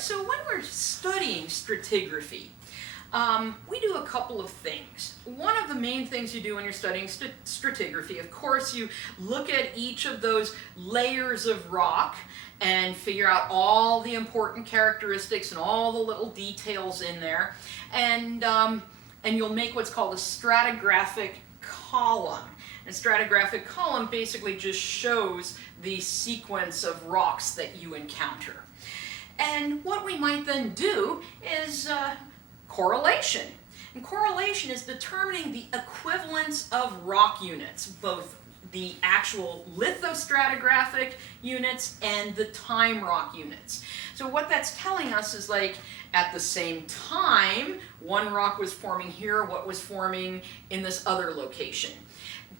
right, so when we're studying stratigraphy, we do a couple of things. One of the main things you do when you're studying stratigraphy, of course, you look at each of those layers of rock and figure out all the important characteristics and all the little details in there, and you'll make what's called a stratigraphic column. And stratigraphic column basically just shows the sequence of rocks that you encounter. And what we might then do is correlation. And correlation is determining the equivalence of rock units, both the actual lithostratigraphic units and the time rock units. So what that's telling us is, like, at the same time, one rock was forming here, what was forming in this other location.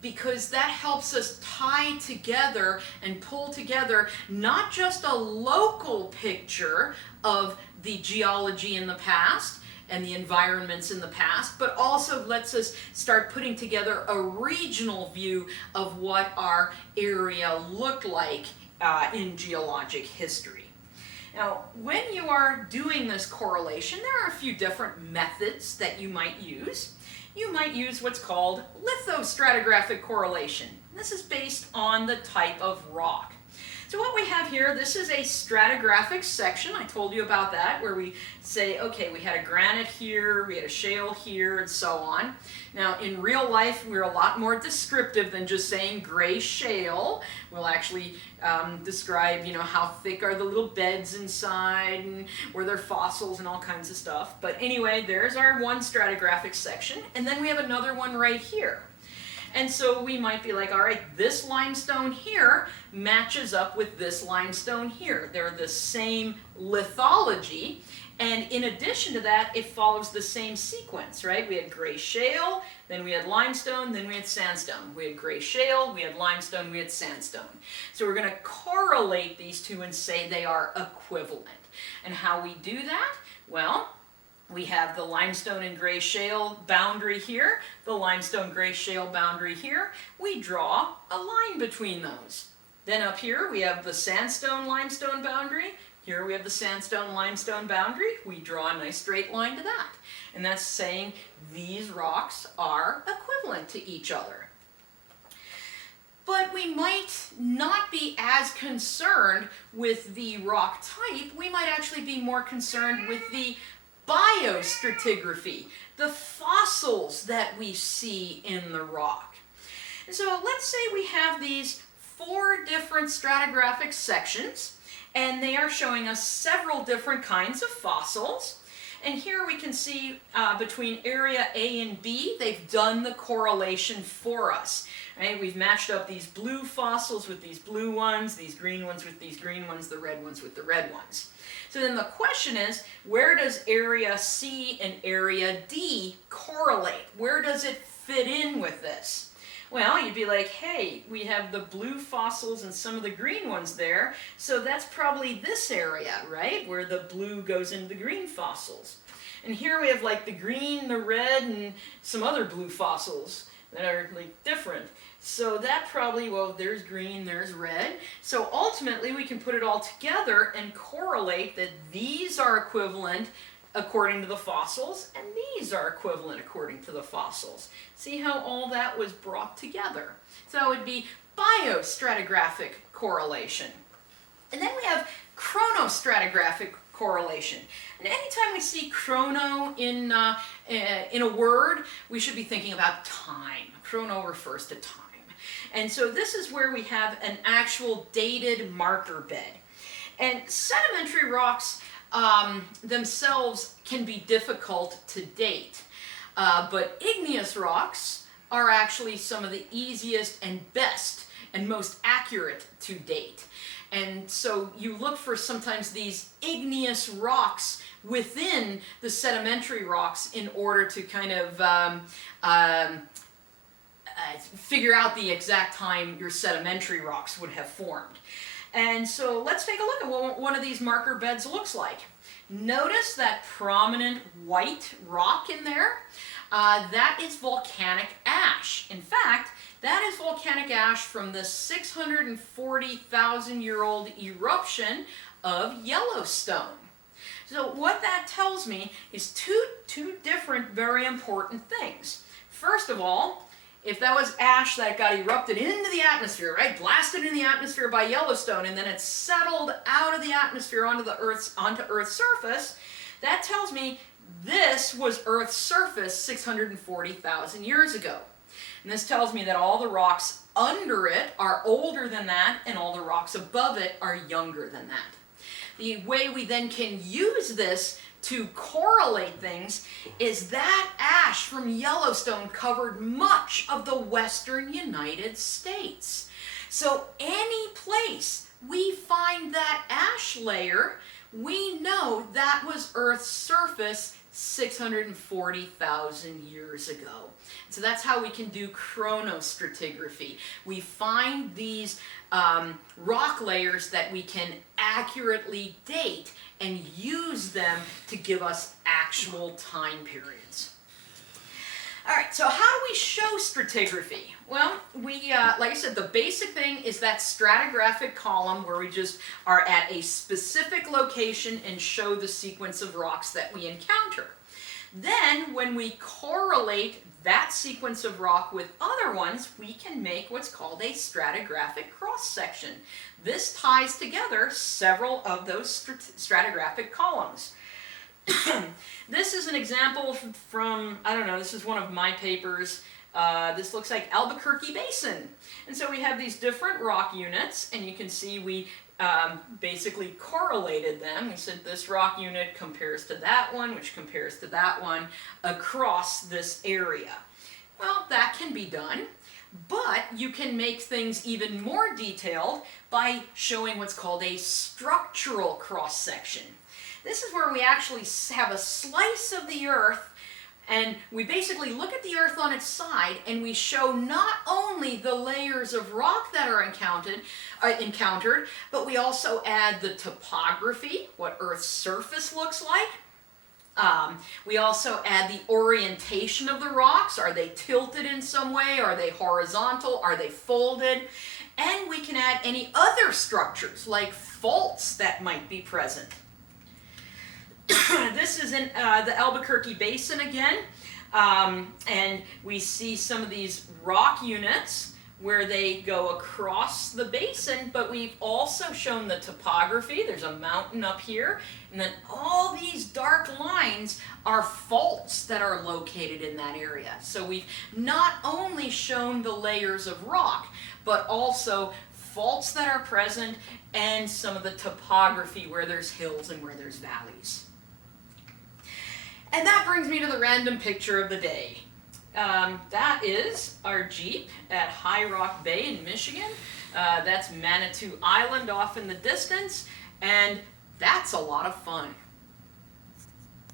Because that helps us tie together and pull together not just a local picture of the geology in the past and the environments in the past, but also lets us start putting together a regional view of what our area looked like in geologic history. Now, when you are doing this correlation, there are a few different methods that you might use. You might use what's called lithostratigraphic correlation. This is based on the type of rock. So what we have here, this is a stratigraphic section. I told you about that, where we say, okay, we had a granite here, we had a shale here, and so on. Now, in real life, we're a lot more descriptive than just saying gray shale. We'll actually describe, how thick are the little beds inside, and were there fossils and all kinds of stuff. But anyway, there's our one stratigraphic section, and then we have another one right here. And so we might be like, all right, this limestone here matches up with this limestone here. They're the same lithology, and in addition to that, it follows the same sequence, right? We had gray shale, then we had limestone, then we had sandstone. We had gray shale, we had limestone, we had sandstone. So we're going to correlate these two and say they are equivalent. And how we do that? Well, we have the limestone and gray shale boundary here, the limestone gray shale boundary here. We draw a line between those. Then up here we have the sandstone limestone boundary. Here we have the sandstone limestone boundary. We draw a nice straight line to that. And that's saying these rocks are equivalent to each other. But we might not be as concerned with the rock type. We might actually be more concerned with the biostratigraphy, the fossils that we see in the rock. And so let's say we have these 4 different stratigraphic sections, and they are showing us several different kinds of fossils. And here we can see between area A and B, they've done the correlation for us. Right? We've matched up these blue fossils with these blue ones, these green ones with these green ones, the red ones with the red ones. So then the question is, where does area C and area D correlate? Where does it fit in with this? Well, you'd be like, hey, we have the blue fossils and some of the green ones there, so that's probably this area, right, where the blue goes into the green fossils. And here we have like the green, the red, and some other blue fossils that are like different. So that probably, well, there's green, there's red. So ultimately we can put it all together and correlate that these are equivalent according to the fossils, and these are equivalent according to the fossils. See how all that was brought together? So that would be biostratigraphic correlation. And then we have ChronoStratigraphic correlation. And anytime we see chrono in a word, we should be thinking about time. Chrono refers to time. And so this is where we have an actual dated marker bed. And sedimentary rocks themselves can be difficult to date. But igneous rocks are actually some of the easiest and best and most accurate to date. And so you look for sometimes these igneous rocks within the sedimentary rocks in order to kind of figure out the exact time your sedimentary rocks would have formed. And so let's take a look at what one of these marker beds looks like. Notice that prominent white rock in there? That is volcanic ash. In fact, that is volcanic ash from the 640,000-year-old eruption of Yellowstone. So what that tells me is two different very important things. First of all, if that was ash that got erupted into the atmosphere, right, blasted in the atmosphere by Yellowstone, and then it settled out of the atmosphere onto Earth's surface, that tells me this was Earth's surface 640,000 years ago. And this tells me that all the rocks under it are older than that, and all the rocks above it are younger than that. The way we then can use this to correlate things is that ash from Yellowstone covered much of the western United States. So any place we find that ash layer, we know that was Earth's surface 640,000 years ago. So that's how we can do ChronoStratigraphy. We find these rock layers that we can accurately date and use them to give us actual time periods. All right, so how do we show stratigraphy? Well, like I said, the basic thing is that stratigraphic column where we just are at a specific location and show the sequence of rocks that we encounter. Then, when we correlate that sequence of rock with other ones, we can make what's called a stratigraphic cross-section. This ties together several of those stratigraphic columns. This is an example from, I don't know, this is one of my papers. This looks like Albuquerque Basin. And so we have these different rock units, and you can see we basically correlated them. We said this rock unit compares to that one, which compares to that one, across this area. Well, that can be done, but you can make things even more detailed by showing what's called a structural cross-section. This is where we actually have a slice of the Earth, and we basically look at the Earth on its side, and we show not only the layers of rock that are encountered, but we also add the topography, what Earth's surface looks like. We also add the orientation of the rocks. Are they tilted in some way? Are they horizontal? Are they folded? And we can add any other structures, like faults that might be present. This is in the Albuquerque Basin again, and we see some of these rock units where they go across the basin, but we've also shown the topography. There's a mountain up here, and then all these dark lines are faults that are located in that area. So we've not only shown the layers of rock, but also faults that are present and some of the topography where there's hills and where there's valleys. And that brings me to the random picture of the day. That is our Jeep at High Rock Bay in Michigan. That's Manitou Island off in the distance, and that's a lot of fun.